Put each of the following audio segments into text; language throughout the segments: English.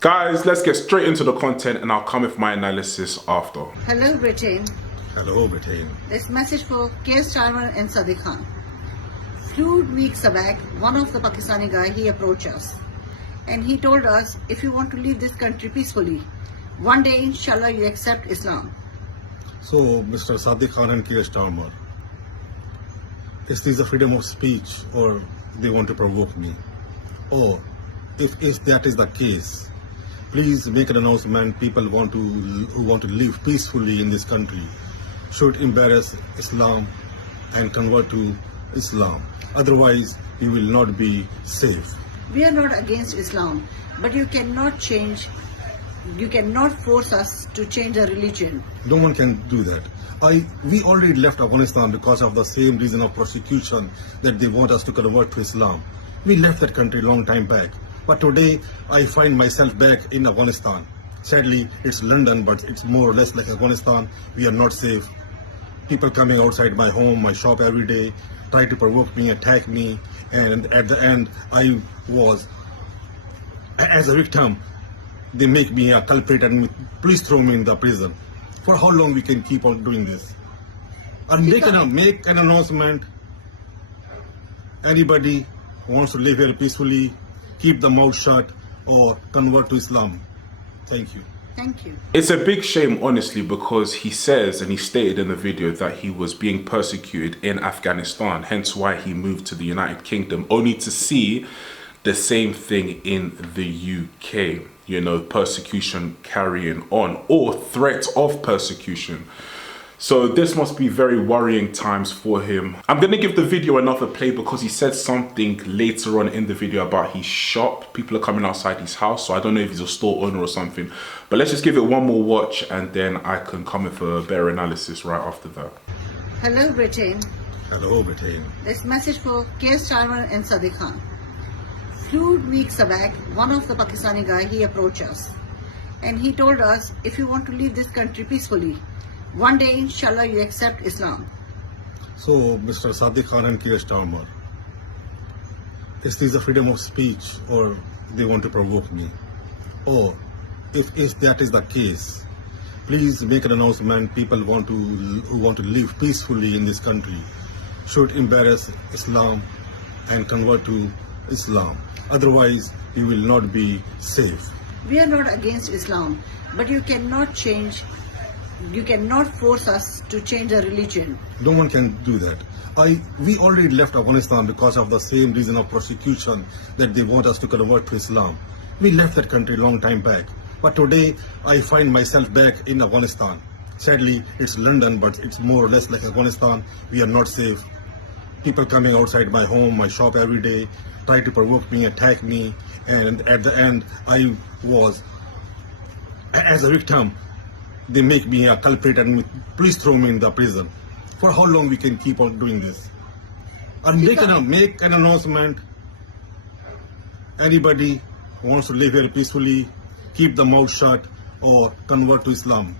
Guys, let's get straight into the content and I'll come with my analysis after. Hello, Britain. Hello, Britain. This message for Keir Starmer and Sadiq Khan. Few weeks back, one of the Pakistani guy, he approached us and he told us, if you want to leave this country peacefully, one day, inshallah, you accept Islam. So, Mr. Sadiq Khan and Keir Starmer, is this a freedom of speech or they want to provoke me? Or, if that is the case, please make an announcement. People who want to live peacefully in this country should embrace Islam and convert to Islam. Otherwise, we will not be safe. We are not against Islam, but you cannot force us to change our religion. No one can do that. We already left Afghanistan because of the same reason of persecution that they want us to convert to Islam. We left that country a long time back. But today, I find myself back in Afghanistan. Sadly, it's London, but it's more or less like Afghanistan. We are not safe. People coming outside my home, my shop every day, try to provoke me, attack me, and at the end, I was, as a victim, they make me a culprit and please throw me in the prison. For how long we can keep on doing this? And make an announcement. Anybody who wants to live here peacefully, keep the mouth shut or convert to Islam. Thank you. Thank you. It's a big shame, honestly, because he says and he stated in the video that he was being persecuted in Afghanistan, hence why he moved to the United Kingdom, only to see the same thing in the UK. You know, persecution carrying on or threat of persecution. So this must be very worrying times for him. I'm going to give the video another play because he said something later on in the video about his shop. People are coming outside his house, so I don't know if he's a store owner or something. But let's just give it one more watch and then I can come with a better analysis right after that. Hello, Britain. Hello, Britain. This message for Keir Starmer and Sadiq Khan. Few weeks back, one of the Pakistani guy, he approached us and he told us, if you want to leave this country peacefully, one day, inshallah, you accept Islam. So, Mr. Sadiq Khan and Keir Starmer, is this a freedom of speech or they want to provoke me? Or, if that is the case, please make an announcement. People who want to live peacefully in this country should embrace Islam and convert to Islam. Otherwise, we will not be safe. We are not against Islam, but you cannot force us to change our religion. No one can do that. We already left Afghanistan because of the same reason of persecution that they want us to convert to Islam. We left that country a long time back. But today, I find myself back in Afghanistan. Sadly, it's London, but it's more or less like Afghanistan. We are not safe. People coming outside my home, my shop every day, try to provoke me, attack me, and at the end, I was, as a victim, they make me a culprit and please throw me in the prison. For how long we can keep on doing this? And make an announcement. Anybody who wants to live here peacefully, keep the mouth shut or convert to Islam.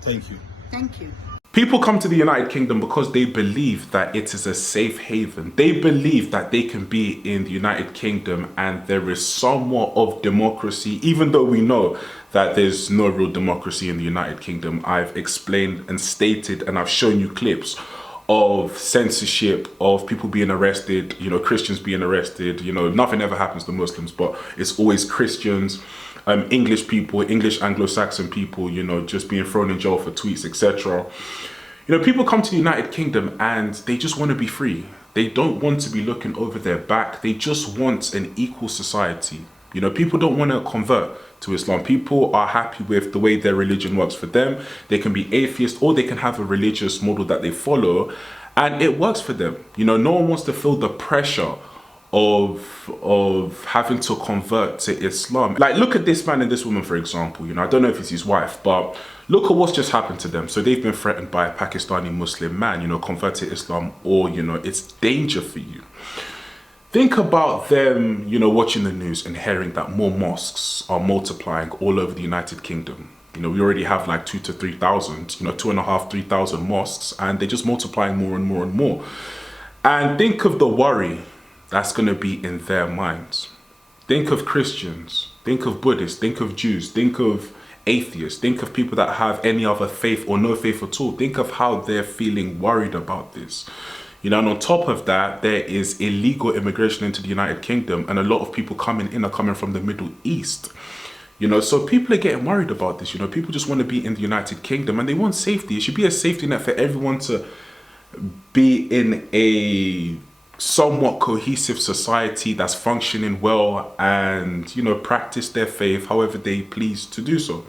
Thank you. Thank you. People come to the United Kingdom because they believe that it is a safe haven. They believe that they can be in the United Kingdom and there is somewhat of democracy, even though we know that there's no real democracy in the United Kingdom. I've explained and stated and I've shown you clips of censorship, of people being arrested, you know, Christians being arrested. You know, nothing ever happens to Muslims, but it's always Christians, English people, English Anglo-Saxon people, you know, just being thrown in jail for tweets, etc. You know, people come to the United Kingdom and they just want to be free. They don't want to be looking over their back. They just want an equal society. You know, people don't want to convert to Islam. People are happy with the way their religion works for them. They can be atheist or they can have a religious model that they follow and it works for them. You know, no one wants to feel the pressure of having to convert to Islam. Like, look at this man and this woman, for example. You know, I don't know if it's his wife, but look at what's just happened to them. So they've been threatened by a Pakistani Muslim man, you know, convert to Islam or, you know, it's danger for you. Think about them, you know, watching the news and hearing that more mosques are multiplying all over the United Kingdom. You know, we already have like 2,000 to 3,000, you know, 2,500, 3,000 mosques, and they're just multiplying more and more and more. And think of the worry that's going to be in their minds. Think of Christians Think of Buddhists, think of Jews, think of atheists, think of people that have any other faith or no faith at all. Think of how they're feeling worried about this. And on top of that, there is illegal immigration into the United Kingdom, and a lot of people coming in are coming from the Middle East. So people are getting worried about this. People just want to be in the United Kingdom and they want safety. It should be a safety net for everyone to be in a somewhat cohesive society that's functioning well and, practice their faith however they please to do so.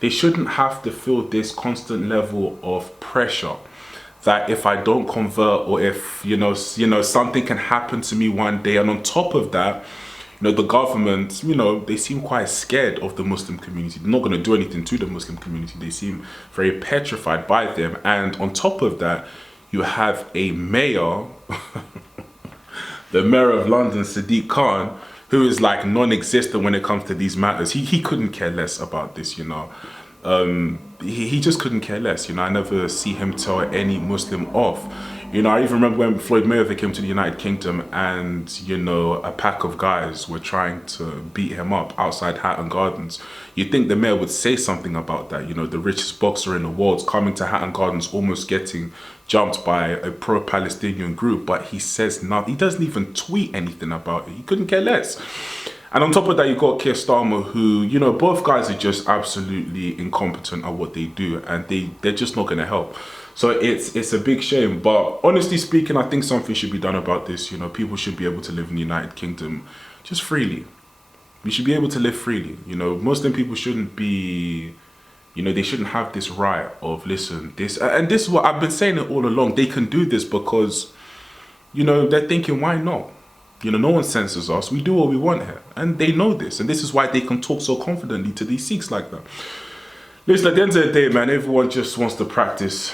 They shouldn't have to feel this constant level of pressure that if I don't convert or if, something can happen to me one day. And on top of that, the government, they seem quite scared of the Muslim community. They're not going to do anything to the Muslim community. They seem very petrified by them. And on top of that, you have a mayor, the mayor of London, Sadiq Khan, who is like non-existent when it comes to these matters. He couldn't care less about this, He just couldn't care less. I never see him tell any Muslim off. I even remember when Floyd Mayweather came to the United Kingdom and, a pack of guys were trying to beat him up outside Hatton Gardens. You'd think the mayor would say something about that. The richest boxer in the world's coming to Hatton Gardens, almost getting jumped by a pro-Palestinian group, but he says nothing. He doesn't even tweet anything about it. He couldn't care less. And on top of that, you got Keir Starmer, who, both guys are just absolutely incompetent at what they do, and they're just not going to help. So it's a big shame. But honestly speaking, I think something should be done about this. People should be able to live in the United Kingdom just freely. We should be able to live freely. Muslim people shouldn't be, they shouldn't have this right of, listen, this, and this is what I've been saying it all along. They can do this because, they're thinking, why not? No one censors us. We do what we want here. And they know this. And this is why they can talk so confidently to these Sikhs like that. Listen, at the end of the day, man, everyone just wants to practice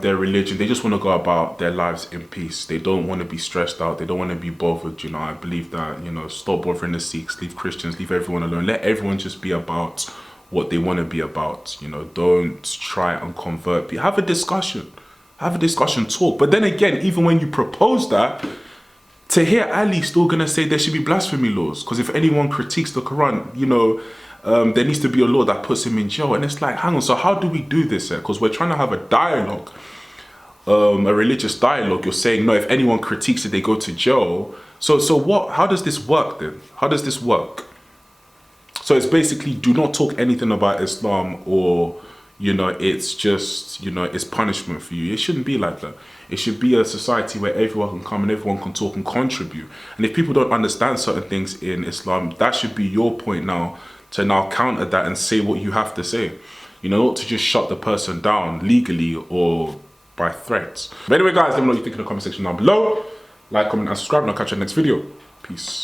their religion. They just want to go about their lives in peace. They don't want to be stressed out. They don't want to be bothered. I believe that, stop bothering the Sikhs, leave Christians, leave everyone alone. Let everyone just be about what they want to be about. Don't try and convert. Have a discussion. Have a discussion, talk. But then again, even when you propose that, Tahir Ali's still going to say there should be blasphemy laws. Because if anyone critiques the Quran, there needs to be a law that puts him in jail. And it's like, hang on, so how do we do this? Because we're trying to have a dialogue, a religious dialogue. You're saying, no, if anyone critiques it, they go to jail. So what? How does this work then? How does this work? So it's basically, do not talk anything about Islam, or, it's just, it's punishment for you. It shouldn't be like that. It should be a society where everyone can come and everyone can talk and contribute. And if people don't understand certain things in Islam, that should be your point now to now counter that and say what you have to say. Not to just shut the person down legally or by threats. But anyway, guys, let me know what you think in the comment section down below. Like, comment, and subscribe, and I'll catch you in the next video. Peace.